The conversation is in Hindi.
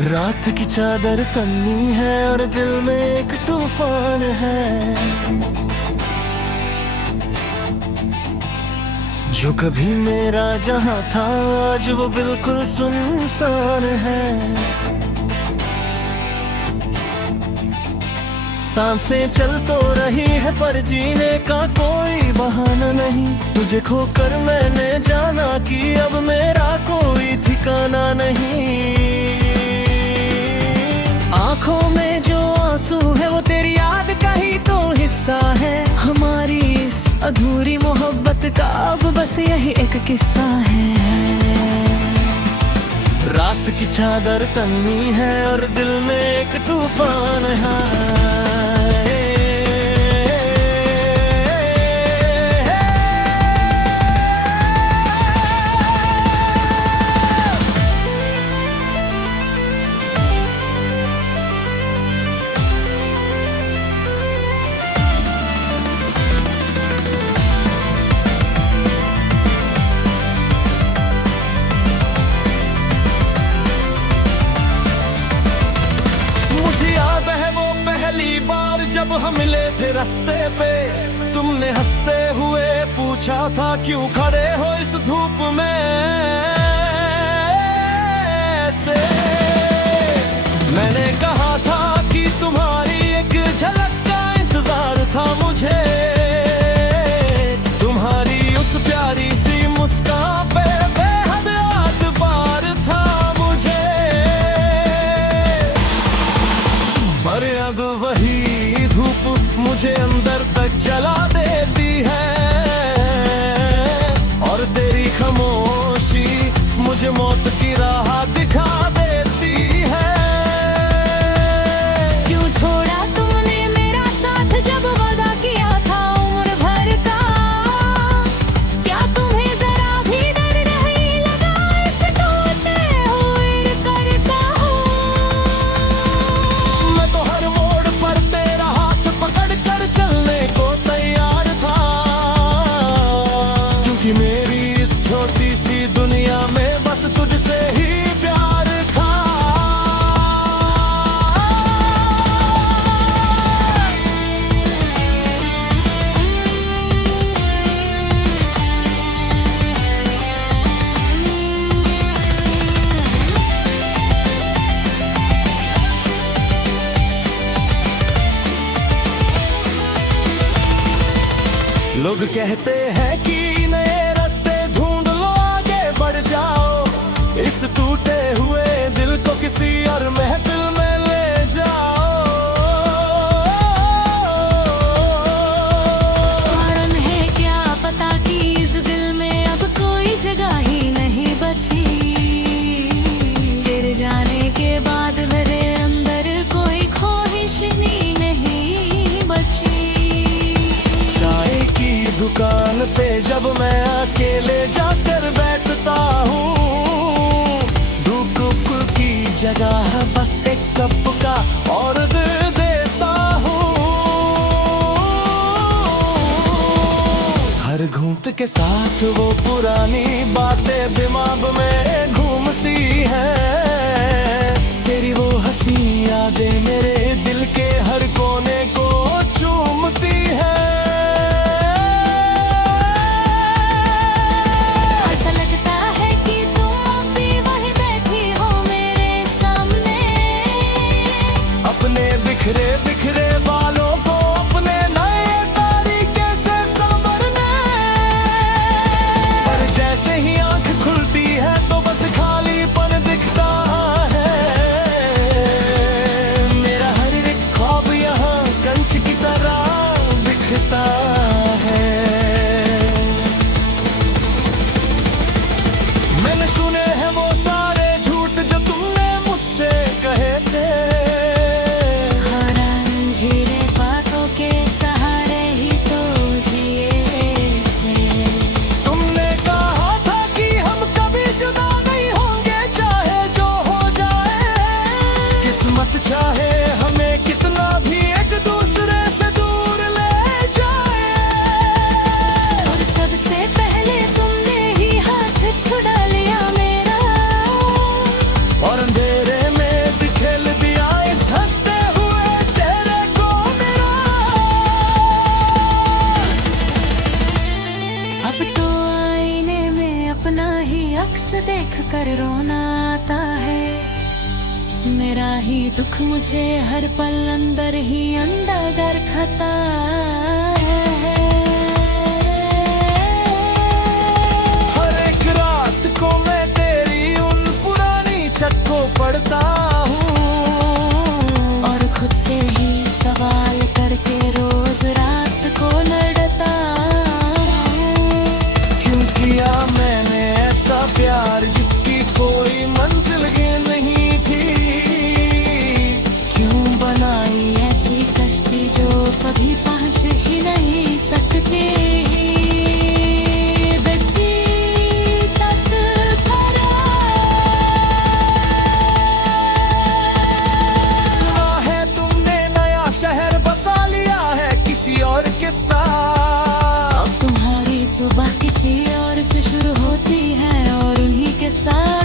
रात की चादर तन्नी है और दिल में एक तूफान है, जो कभी मेरा जहां था आज वो बिल्कुल सुनसान है। सांसें चल तो रही है पर जीने का कोई बहाना नहीं। तुझे खोकर मैंने जाना कि अब मेरा कोई ठिकाना नहीं। आंखों में जो आंसू है वो तेरी याद का ही तो हिस्सा है। हमारी इस अधूरी मोहब्बत का अब बस यही एक किस्सा है। रात की चादर तन्नी है और दिल में एक तूफान है। जब हम मिले थे रास्ते पे, तुमने हंसते हुए पूछा था क्यों खड़े हो इस धूप में से। मैंने कहा था कि तुम्हारी एक झलक का इंतजार था मुझे। तुम्हारी उस प्यारी सी मुस्कान पे बेहद एतबार था मुझे। पर अब वही मुझे अंदर तक जला देती है और तेरी खामोशी मुझे मौत की राह दिखा देती है। क्यों छोड़ा तुमने मेरा साथ जब वादा किया था उम्र भर का। क्या तुम्हें जरा भी डर नहीं लगा इस टूटते हुए करता हूँ। मैं तो हर मोड़ पर तेरा हाथ पकड़ चलने को तैयार था, क्योंकि मेरी इस छोटी सी दुनिया में बस तुझसे ही प्यार था। लोग कहते हैं कि नए रास्ते ढूंढ लो, आगे बढ़ जाओ। इस टूटे हुए दिल को किसी और महफिल में ले जाओ। कारण है क्या पता कि इस दिल में अब कोई जगह ही नहीं बची। तेरे जाने के बाद मेरे अंदर कोई ख्वाहिश नहीं बची। दुकान पे जब मैं अकेले जाकर बैठता हूँ, धूप की जगह बस एक कप का और दे देता हूँ। हर घूंट के साथ वो पुरानी बातें दिमाग में घूमती हैं। तेरी वो हंसी यादें मेरे दिल के हर कोने को चूमती है। बिखरे बिखरे बालों को अपने नए तरीके से संवरने। पर जैसे ही आंख खुलती है तो बस खालीपन दिखता है। मेरा हर एक ख्वाब यहाँ कंच की तरह बिखरता है। मैंने सुने हैं वो सारे झूठ जो तुमने मुझसे कहे थे। बार रोना आता है। मेरा ही दुख मुझे हर पल अंदर ही अंदर खाता है। हर एक रात को मैं तेरी उन पुरानी छत को पढ़ता हूँ और खुद से ही सवाल करके रोज रात को लड़ता हूँ। क्यों किया मैंने ऐसा प्यार जिसकी कोई मंजिल ये नहीं थी। क्यों बनाई ऐसी कश्ती जो कभी पहुंच ही नहीं सकती। बची तक भरा। सुना है तुमने नया शहर बसा लिया है किसी और के साथ। तुम्हारी सुबह किसी और से शुरू होती है और उन्हीं के साथ